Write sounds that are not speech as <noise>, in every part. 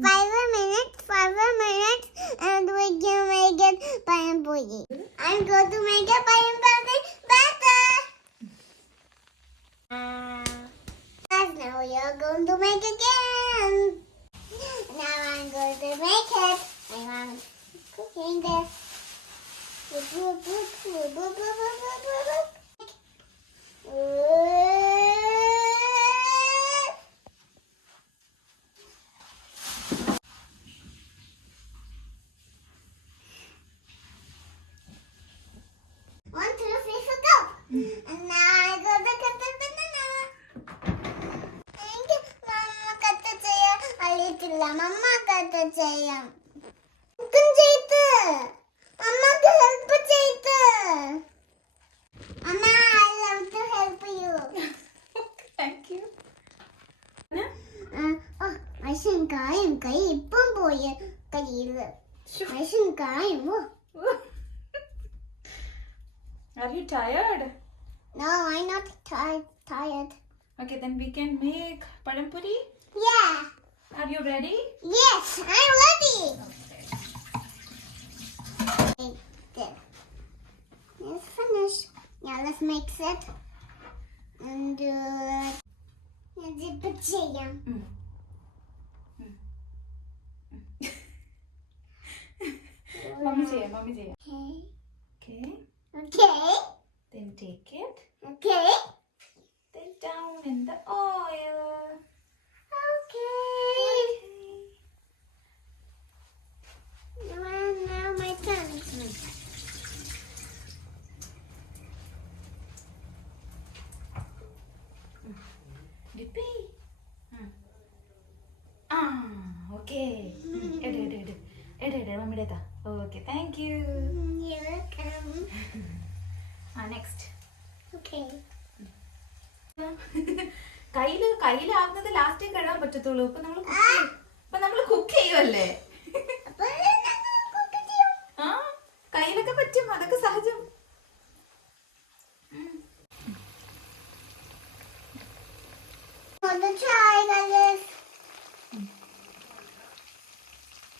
Five minutes, five minutes, and we can make it Puri. I'm going to make it Puri better. Uh, now you're going to make again. Now I'm going to make it. I'm cooking this. Boop, boop, boop, boop, boop, boop, boop, boop, boop. അറിയത്തില്ല മമ്മ cut ചെയ്യാം ഇതും ചെയ്ത് അമ്മക്ക് help ചെയ്ത് അമ്മ I love to help you thank you മനുഷ്യൻ കായും കൈ ഇപ്പം പോയി കയ്യില് മനുഷ്യൻ കായും ഓ Are you tired? No, I'm not ti- tired. Okay, then we can make padampuri. Yeah. Are you ready? Yes, I'm ready. Okay. Let's finish. Now let's mix it and uh, do uh, the pajama. Mm. Mm. <laughs> mommy say, mommy say. Okay. Okay. Okay. Then take it. Okay. Hmm. എട് എട് എട് എട് എട് മമ്മിയുടെ താ okay thank ആ next. കയ്യിൽ കയ്യിലാവുന്നത് last കഴുകാൻ പറ്റത്തുള്ളൂ ഇപ്പൊ നമ്മൾ ഇപ്പൊ നമ്മൾ കുക്ക് ചെയ്യുമല്ലേ. ആ കയ്യിലൊക്കെ പറ്റും അതൊക്കെ സഹജം Want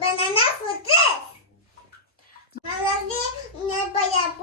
banana fruit. Mama, I'm going to buy a